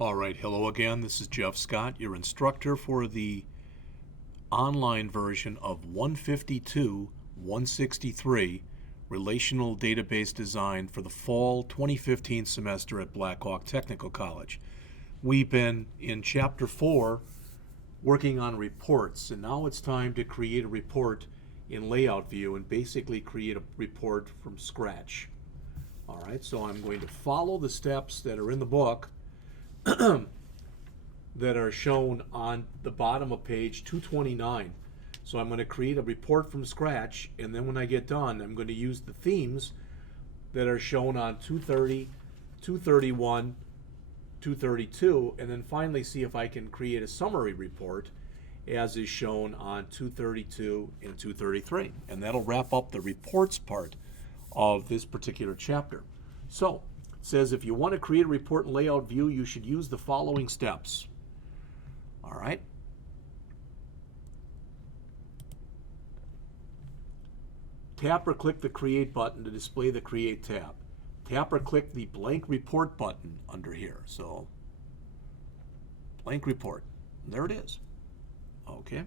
All right, hello again. This is Jeff Scott, your instructor for the online version of 152, 163, Relational Database Design for the fall 2015 semester at Blackhawk Technical College. We've been in Chapter 4 working on reports, and now it's time to create a report in Layout View and basically create a report from scratch. All right, so I'm going to follow the steps that are in the book that are shown on the bottom of page 229. So I'm going to create a report from scratch, and then when I get done, I'm going to use the themes that are shown on 230, 231, 232, and then finally see if I can create a summary report as is shown on 232 and 233. And that'll wrap up the reports part of this particular chapter. So it says if you want to create a report in Layout View, you should use the following steps. All right. Tap or click the Create button to display the Create tab. Tap or click the Blank Report button under here. So, Blank Report. There it is. Okay.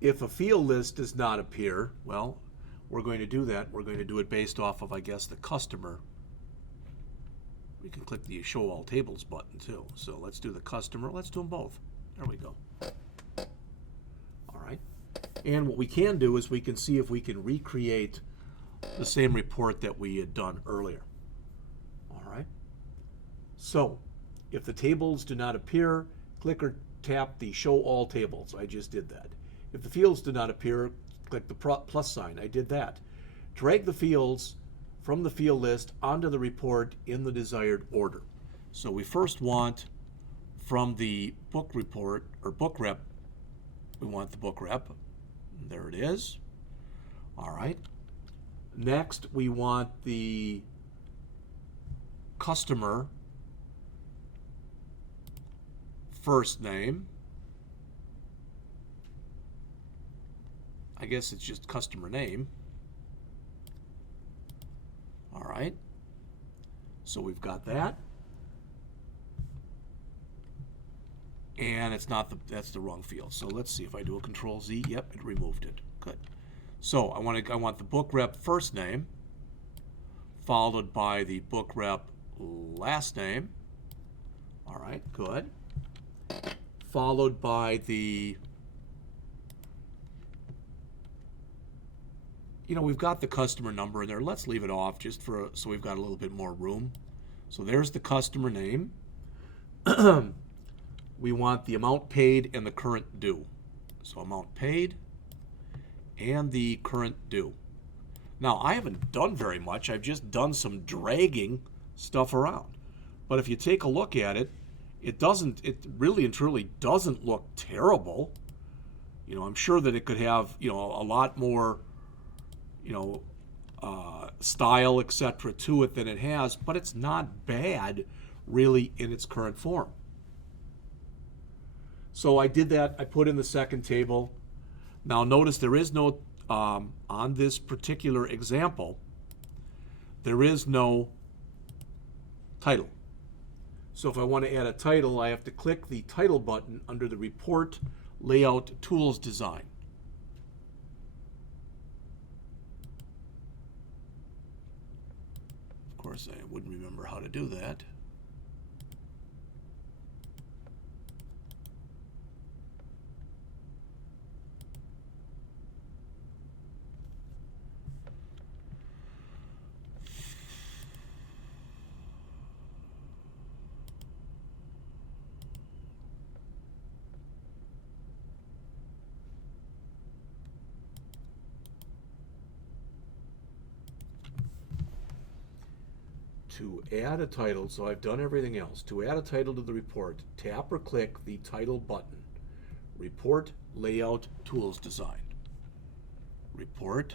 If a field list does not appear, well, we're going to do that. We're going to do it based off of, I guess, the customer. We can click the Show All Tables button too. So let's do the customer. Let's do them both. There we go. All right. And what we can do is we can see if we can recreate the same report that we had done earlier. All right. So if the tables do not appear, click or tap the Show All Tables. I just did that. If the fields do not appear, click the plus sign. I did that. Drag the fields from the field list onto the report in the desired order. So we first want from the book report or book rep, we want the book rep. There it is. All right. Next, we want the customer first name. I guess it's just customer name. All right. So we've got that. And it's not that's the wrong field. So let's see if I do a Control Z. Yep, it removed it. Good. So I want the book rep first name followed by the book rep last name. All right, good. Followed by the we've got the customer number in there. Let's leave it off just so we've got a little bit more room. So there's the customer name. We want the amount paid and the current due. So amount paid and the current due. Now, I haven't done very much. I've just done some dragging stuff around. But if you take a look at it, it really and truly doesn't look terrible. I'm sure that it could have, a lot more style, etc. to it than it has, but it's not bad really in its current form. So I did that. I put in the second table. Now notice there is no, on this particular example, there is no title. So if I want to add a title, I have to click the title button under the Report Layout Tools Design. Of course, I wouldn't remember how to do that. To add a title, so I've done everything else. To add a title to the report, tap or click the title button. Report Layout Tools Design. Report.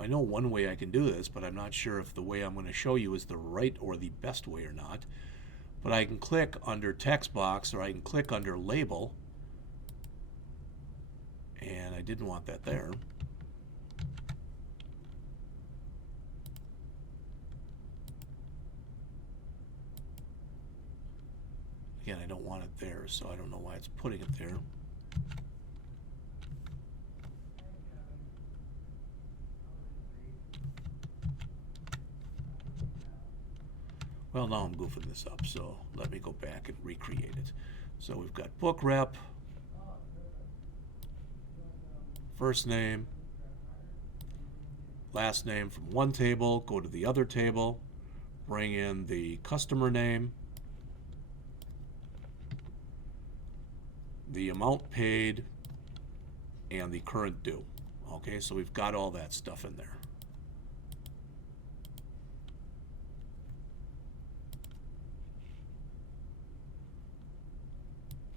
I know one way I can do this, but I'm not sure if the way I'm going to show you is the right or the best way or not. But I can click under text box, or I can click under label, and I didn't want that there. Again, I don't want it there, so I don't know why it's putting it there. Well, now I'm goofing this up, so let me go back and recreate it. So we've got book rep, first name, last name from one table, go to the other table, bring in the customer name, the amount paid, and the current due. Okay, so we've got all that stuff in there.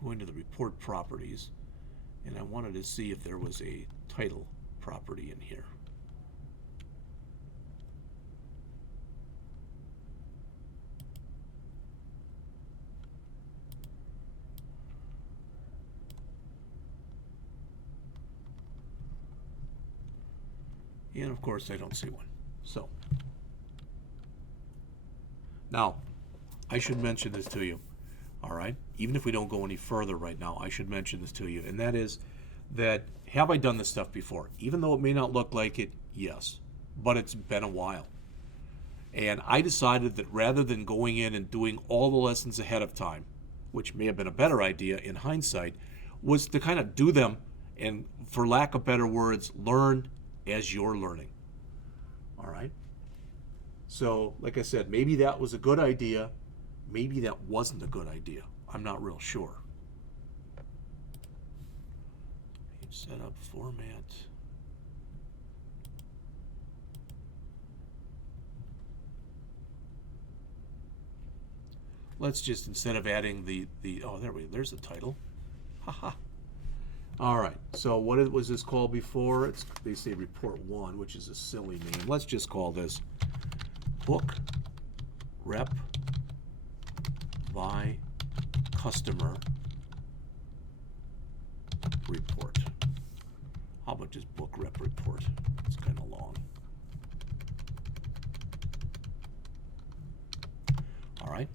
Going to the report properties, and I wanted to see if there was a title property in here. And of course I don't see one. So now I should mention this to you. All right, even if we don't go any further right now, I should mention this to you, and that is that, have I done this stuff before? Even though it may not look like it, yes, but it's been a while. And I decided that rather than going in and doing all the lessons ahead of time, which may have been a better idea in hindsight, was to kind of do them and, for lack of better words, learn as you're learning. All right? So, like I said, maybe that was a good idea. Maybe that wasn't a good idea. I'm not real sure. Page setup, format. Let's just, instead of adding oh, there's the title. Haha. All right, so what was this called before? They say report 1, which is a silly name. Let's just call this book rep by customer report. How about just book rep report? It's kind of long. All right,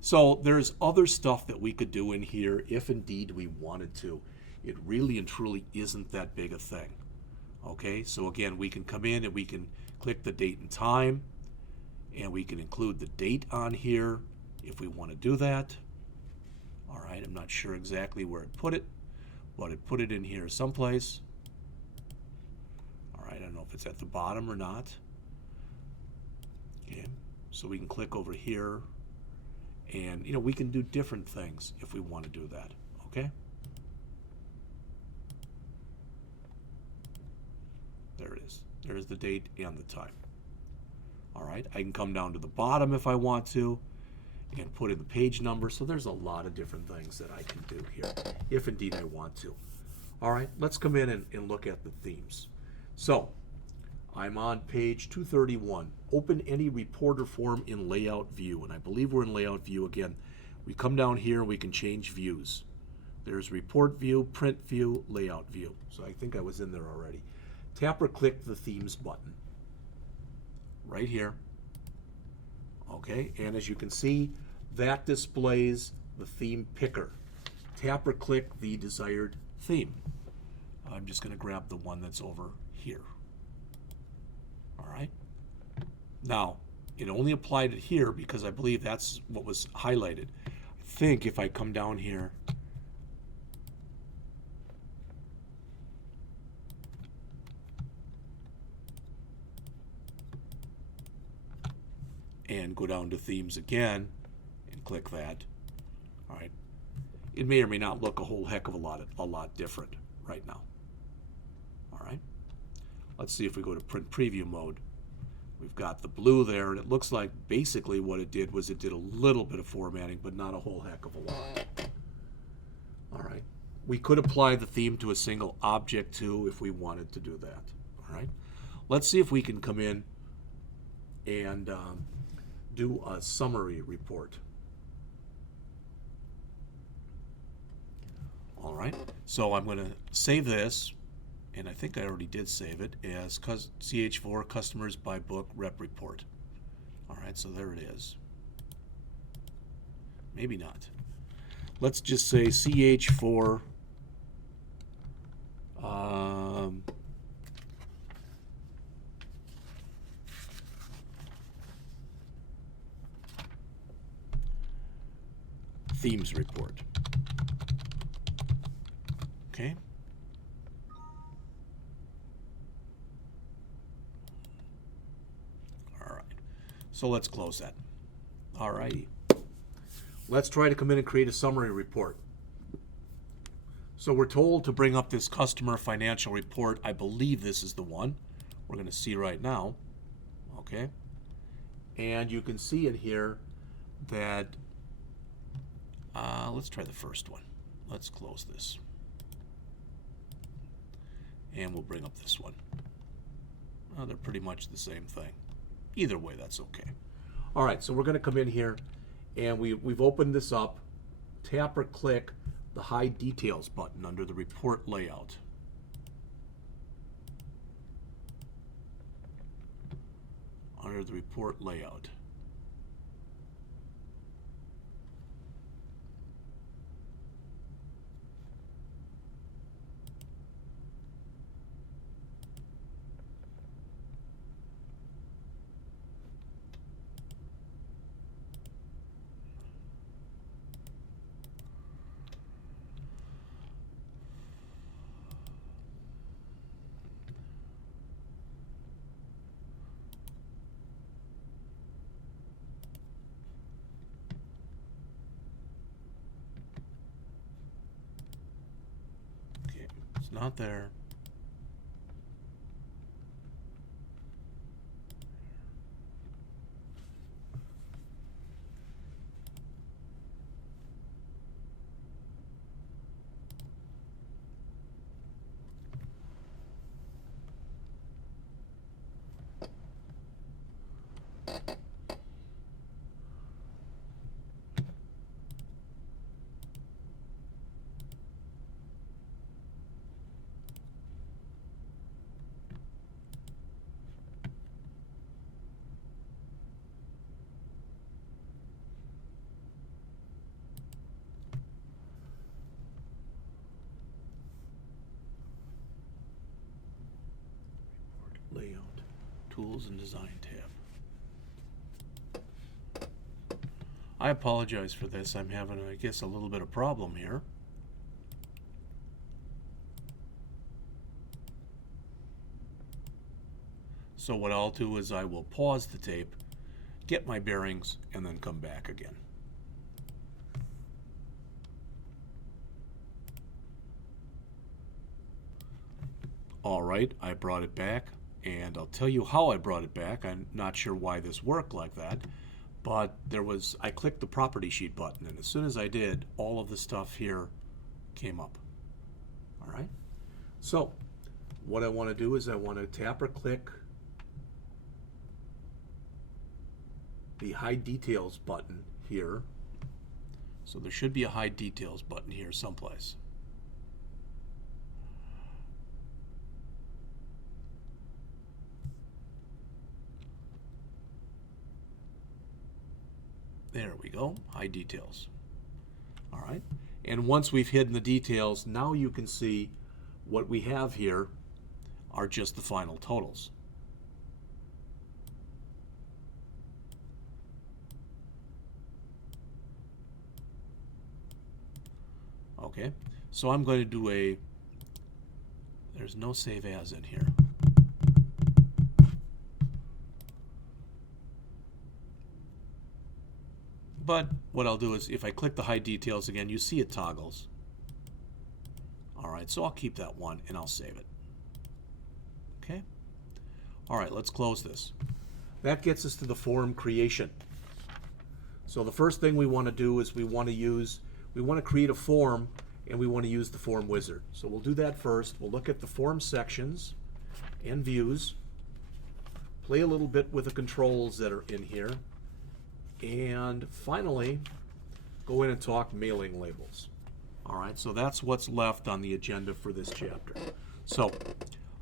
so there's other stuff that we could do in here if indeed we wanted to. It really and truly isn't that big a thing. Okay, so again, we can come in and we can click the date and time, and we can include the date on here if we want to do that. All right, I'm not sure exactly where it put it, but it put it in here someplace. All right, I don't know if it's at the bottom or not. Okay, so we can click over here, and we can do different things if we want to do that. Okay. There it is. There's the date and the time. All right, I can come down to the bottom if I want to and put in the page number. So there's a lot of different things that I can do here, if indeed I want to. All right, let's come in and look at the themes. So I'm on page 231. Open any report or form in layout view. And I believe we're in layout view again. We come down here and we can change views. There's report view, print view, layout view. So I think I was in there already. Tap or click the themes button right here. Okay, and as you can see, that displays the theme picker. Tap or click the desired theme. I'm just going to grab the one that's over here. All right. Now, it only applied it here because I believe that's what was highlighted. I think if I come down here and go down to themes again and click that, all right, it may or may not look a whole heck of a lot different right now. All right, let's see if we go to print preview mode. We've got the blue there, and it looks like basically what it did was it did a little bit of formatting, but not a whole heck of a lot. All right, we could apply the theme to a single object too if we wanted to do that. All right, Let's see if we can come in and do a summary report. All right, so I'm going to save this, and I think I already did save it as CH4 Customers by Book Rep Report. All right, so there it is. Maybe not. Let's just say CH4 Themes Report. Okay. All right. So let's close that. All righty. Let's try to come in and create a summary report. So we're told to bring up this customer financial report. I believe this is the one we're going to see right now. Okay. And you can see in here that, let's try the first one. Let's close this. And we'll bring up this one. Well, they're pretty much the same thing. Either way, that's okay. All right, so we're going to come in here, and we've opened this up. Tap or click the Hide Details button under the report layout. Under the report layout. Not there. Layout, Tools and Design tab. I apologize for this. I'm having, I guess, a little bit of problem here. So what I'll do is I will pause the tape, get my bearings, and then come back again. All right, I brought it back. And I'll tell you how I brought it back. I'm not sure why this worked like that, but I clicked the property sheet button, and as soon as I did, all of the stuff here came up. All right. So what I want to do is I want to tap or click the Hide Details button here. So there should be a Hide Details button here someplace. There we go, Hide Details. All right, and once we've hidden the details, now you can see what we have here are just the final totals. Okay, so I'm going to do there's no save as in here. But what I'll do is if I click the Hide Details again, you see it toggles. All right, so I'll keep that one and I'll save it. Okay. All right, let's close this. That gets us to the form creation. So the first thing we want to do is we want to create a form, and we want to use the form wizard. So we'll do that first. We'll look at the form sections and views. play a little bit with the controls that are in here, and finally go in and talk mailing labels. All right, so that's what's left on the agenda for this chapter. So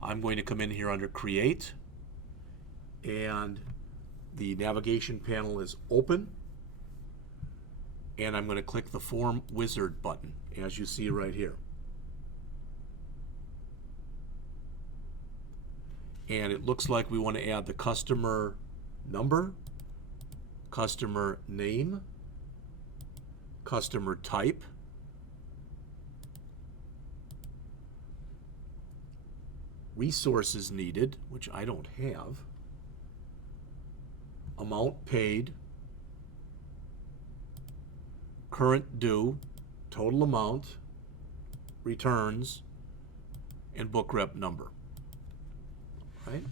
I'm going to come in here under Create, and the navigation panel is open, and I'm going to click the Form Wizard button, as you see right here. And it looks like we want to add the customer number, customer name, customer type, resources needed, which I don't have, amount paid, current due, total amount, returns, and book rep number. Right?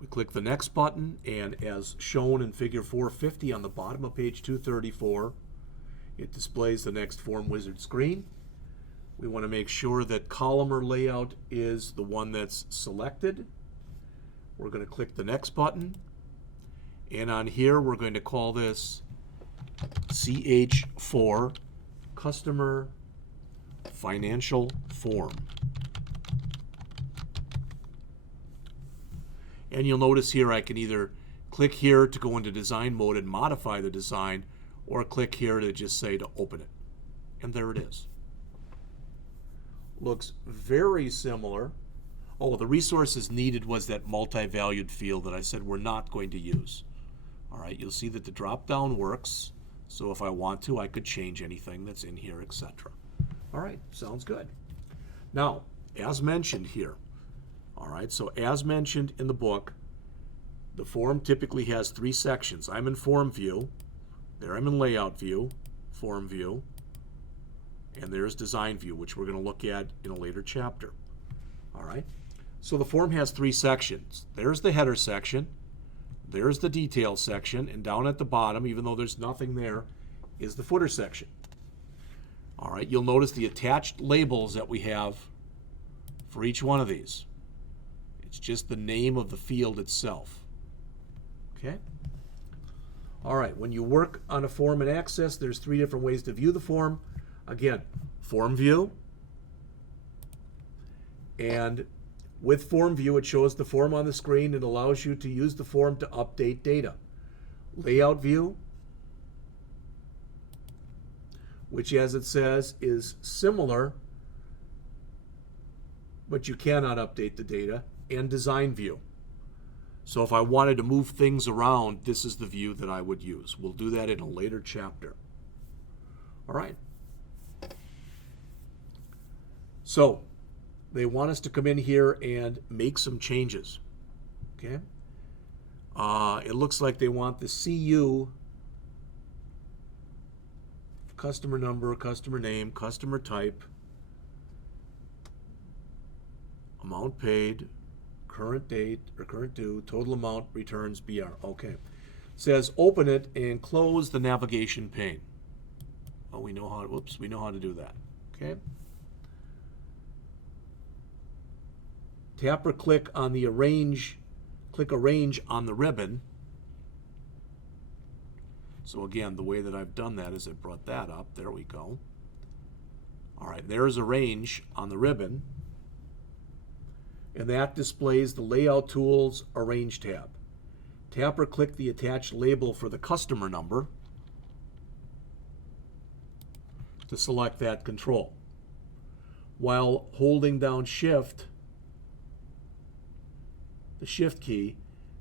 We click the next button, and as shown in figure 450 on the bottom of page 234, it displays the next Form Wizard screen. We want to make sure that columnar layout is the one that's selected. We're going to click the next button, and on here we're going to call this CH4 Customer Financial Form. And you'll notice here I can either click here to go into design mode and modify the design, or click here to just say to open it. And there it is. Looks very similar. Oh, the resources needed was that multi-valued field that I said we're not going to use. All right, you'll see that the drop-down works. So if I want to, I could change anything that's in here, etc. All right, sounds good. Now, as mentioned here, all right, so as mentioned in the book, the form typically has 3 sections. I'm in Form View. There I'm in Layout View, Form View, and there's Design View, which we're going to look at in a later chapter. All right, so the form has 3 sections. There's the header section, there's the detail section, and down at the bottom, even though there's nothing there, is the footer section. All right, you'll notice the attached labels that we have for each one of these. It's just the name of the field itself. Okay? All right, when you work on a form in Access, there's 3 different ways to view the form. Again, Form View, and with Form View, it shows the form on the screen and allows you to use the form to update data. Layout View, which as it says is similar, but you cannot update the data, and Design View. So if I wanted to move things around, this is the view that I would use. We'll do that in a later chapter. All right. So they want us to come in here and make some changes. Okay. It looks like they want the CU, customer number, customer name, customer type, amount paid, current date or current due, total amount, returns, BR. Okay. It says open it and close the navigation pane. Oh, we know how. Whoops, we know how to do that. Okay. Tap or click on the arrange. Click arrange on the ribbon. So again, the way that I've done that is I brought that up. There we go. All right, there's arrange on the ribbon. And that displays the Layout Tools Arrange tab. Tap or click the attached label for the customer number to select that control. While holding down Shift, the Shift key,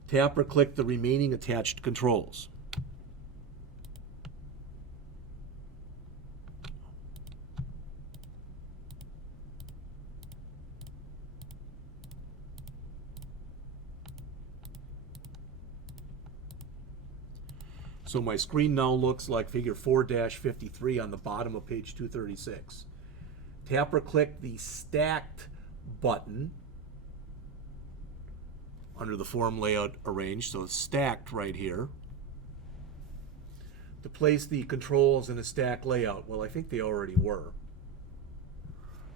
tap or click the remaining attached controls. So my screen now looks like figure 4-53 on the bottom of page 236. Tap or click the stacked button under the form layout arrange, so it's stacked right here, to place the controls in a stack layout. Well, I think they already were.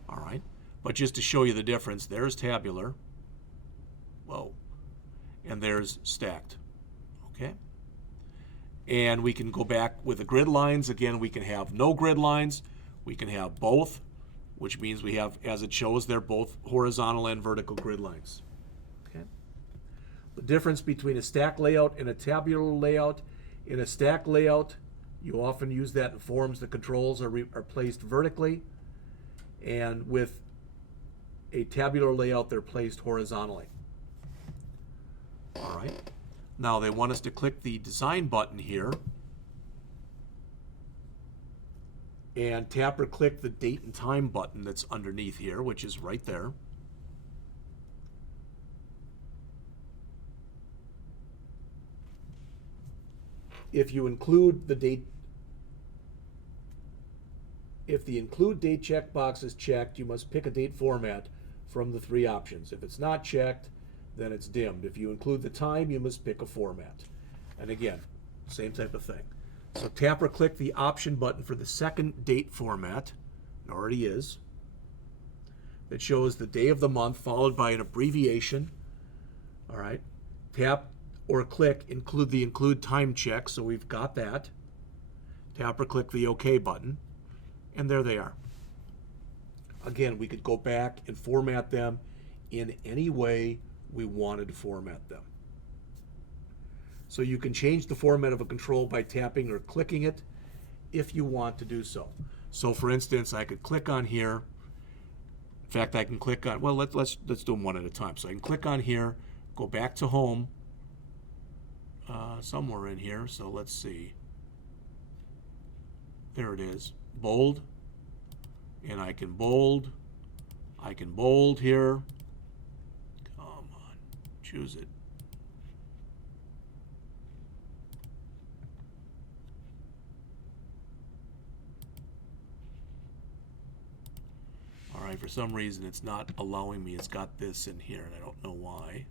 All right, but just to show you the difference, there's tabular. Whoa. and there's stacked. Okay? And we can go back with the grid lines. Again, we can have no grid lines. We can have both, which means we have, as it shows, they're both horizontal and vertical grid lines. Okay? The difference between a stack layout and a tabular layout: in a stack layout, you often use that in forms. The controls are placed vertically, and with a tabular layout, they're placed horizontally. All right. Now they want us to click the design button here and tap or click the date and time button that's underneath here, which is right there. If you include the date, if the include date checkbox is checked, you must pick a date format from the three options. If it's not checked, then it's dimmed. If you include the time, you must pick a format. And again, same type of thing. So tap or click the option button for the second date format. It already is. That shows the day of the month followed by an abbreviation. All right. Tap or click include time check. So we've got that. Tap or click the OK button. And there they are. Again, we could go back and format them in any way we wanted to format them. So you can change the format of a control by tapping or clicking it if you want to do so. So for instance, I could click on here. In fact, I can click on, well, let's do them one at a time. So I can click on here, go back to home, somewhere in here. So let's see. There it is. Bold. And I can bold here. Come on, choose it. All right, for some reason it's not allowing me. It's got this in here, and I don't know why.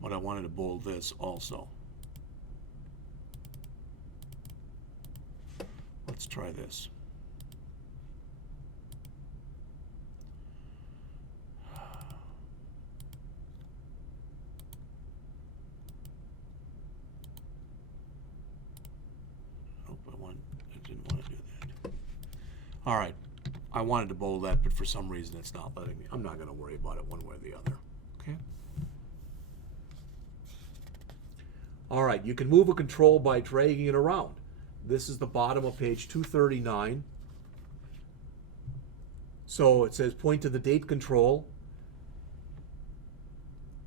But I wanted to bold this also. Let's try this. Nope, I didn't want to do that. All right, I wanted to bold that, but for some reason it's not letting me. I'm not going to worry about it one way or the other. Okay. All right, you can move a control by dragging it around. This is the bottom of page 239. So it says point to the date control,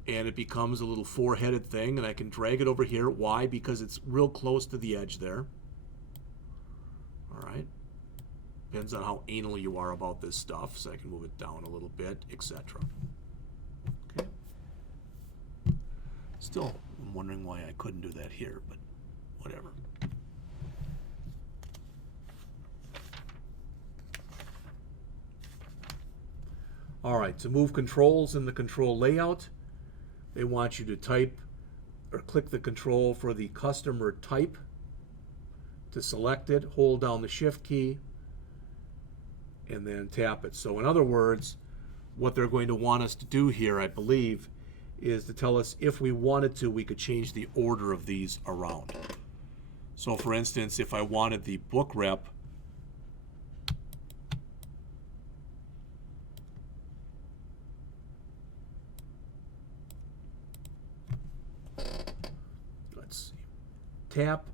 and it becomes a little four-headed thing, and I can drag it over here. Why? Because it's real close to the edge there. All right. Depends on how anal you are about this stuff, so I can move it down a little bit, etc. Okay. Still, I'm wondering why I couldn't do that here, but whatever. All right, to move controls in the control layout, they want you to type or click the control for the customer type. To select it, hold down the Shift key and then tap it. So in other words, what they're going to want us to do here, I believe, is to tell us if we wanted to, we could change the order of these around. So for instance, if I wanted the book rep tap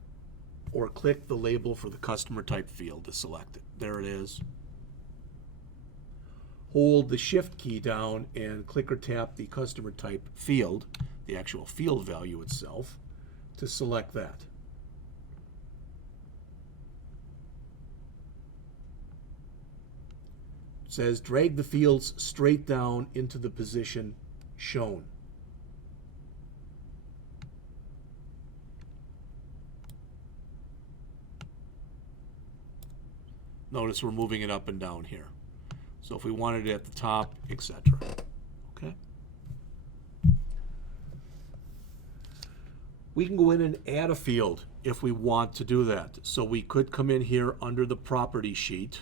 or click the label for the customer type field to select it. There it is. Hold the Shift key down and click or tap the customer type field, the actual field value itself, to select that. It says drag the fields straight down into the position shown. Notice we're moving it up and down here. So if we wanted it at the top, etc. Okay. We can go in and add a field if we want to do that. So we could come in here under the property sheet.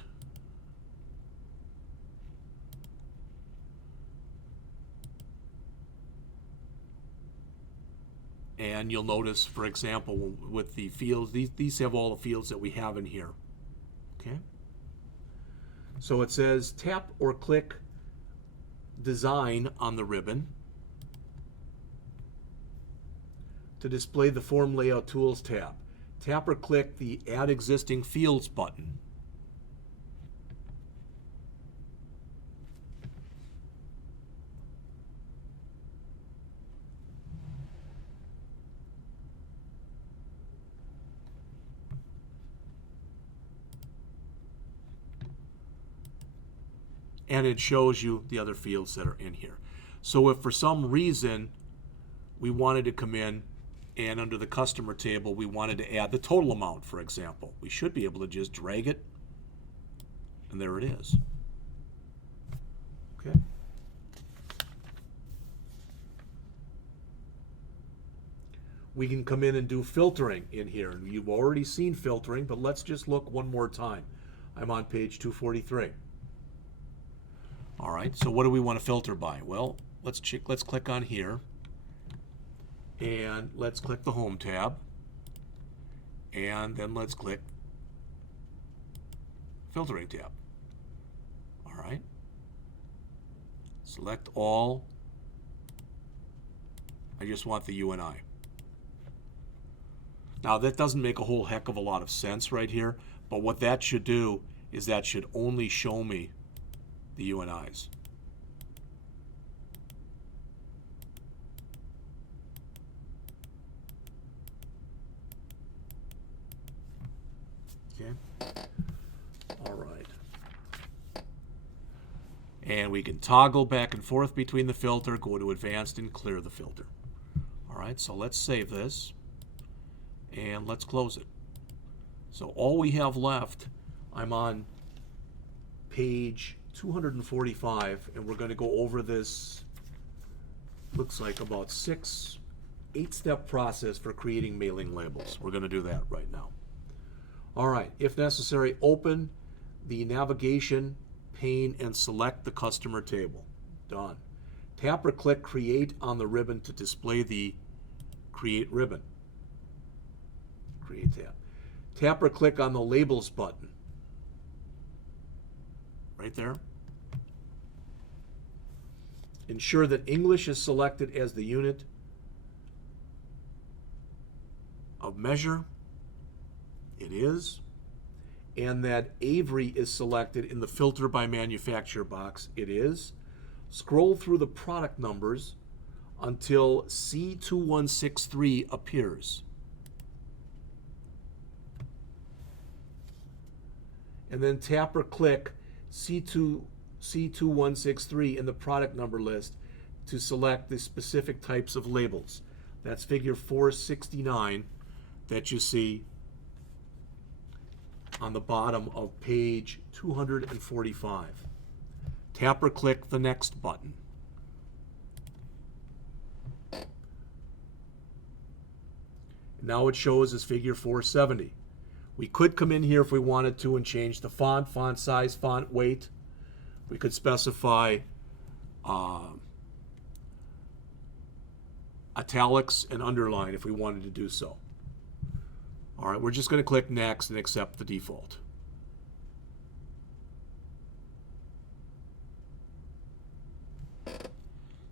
And you'll notice, for example, with the fields, these have all the fields that we have in here. Okay? So it says tap or click Design on the ribbon to display the Form Layout Tools tab. Tap or click the Add Existing Fields button. And it shows you the other fields that are in here. So if for some reason we wanted to come in and under the customer table we wanted to add the total amount, for example, we should be able to just drag it, and there it is. Okay. We can come in and do filtering in here. And you've already seen filtering, but let's just look one more time. I'm on page 243. All right, so what do we want to filter by? Well, let's click on here, and let's click the Home tab, and then let's click Filtering tab. All right, select all. I just want the UNI. Now that doesn't make a whole heck of a lot of sense right here, but what that should do is that should only show me the UNIs. Okay. All right. And we can toggle back and forth between the filter, go to advanced and clear the filter. All right, so let's save this and let's close it. So all we have left, I'm on page 245, and we're going to go over this, looks like about 8-step process for creating mailing labels. We're going to do that right now. All right, if necessary, open the navigation pane and select the customer table. Done. Tap or click Create on the ribbon to display the Create ribbon. Create tab. Tap or click on the Labels button. Right there. Ensure that English is selected as the unit of measure. It is. And that Avery is selected in the Filter by Manufacturer box. It is. Scroll through the product numbers until C2163 appears. And then tap or click C2163 in the product number list to select the specific types of labels. That's figure 469 that you see on the bottom of page 245. Tap or click the Next button. Now it shows as figure 470. We could come in here if we wanted to and change the font size, font weight. We could specify italics and underline if we wanted to do so. All right, we're just going to click Next and accept the default.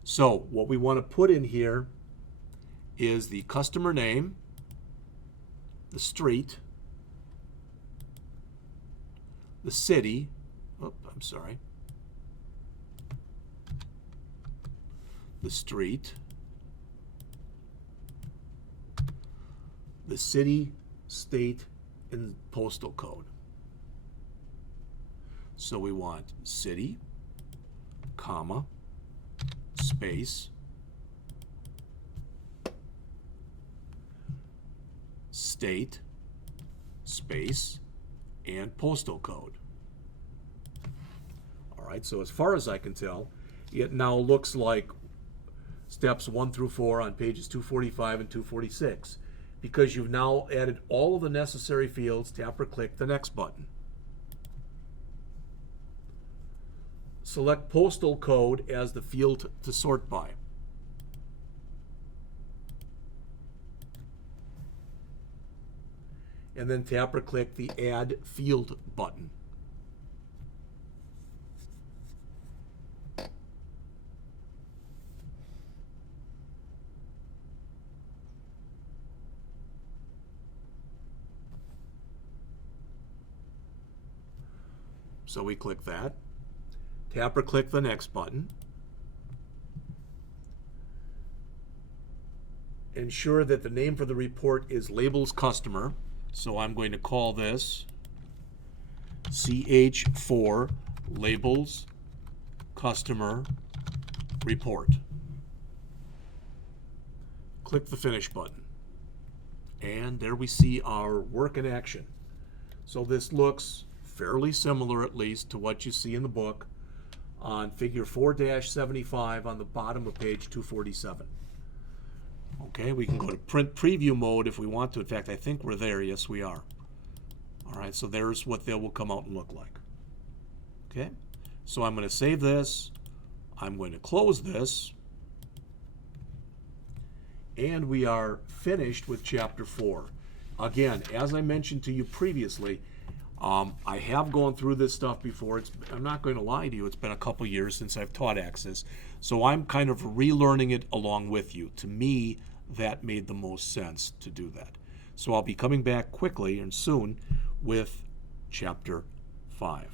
So what we want to put in here is the customer name, the street, the city, the street, the city, state, and postal code. So we want city, comma, space, state, space, and postal code. All right, so as far as I can tell, it now looks like steps 1 through 4 on pages 245 and 246. Because you've now added all of the necessary fields, tap or click the Next button. Select postal code as the field to sort by. and then tap or click the Add Field button. So we click that. Tap or click the next button. Ensure that the name for the report is Labels Customer. So I'm going to call this CH4 Labels Customer Report. Click the Finish button. And there we see our work in action. So this looks fairly similar, at least, to what you see in the book on figure 4-75 on the bottom of page 247. Okay, we can go to print preview mode if we want to. In fact, I think we're there. Yes, we are. All right, so there's what they will come out and look like. Okay, so I'm going to save this. I'm going to close this. And we are finished with Chapter 4. Again, as I mentioned to you previously, I have gone through this stuff before. I'm not going to lie to you. It's been a couple years since I've taught Axis. So I'm kind of relearning it along with you. To me, that made the most sense to do that. So I'll be coming back quickly and soon with Chapter 5.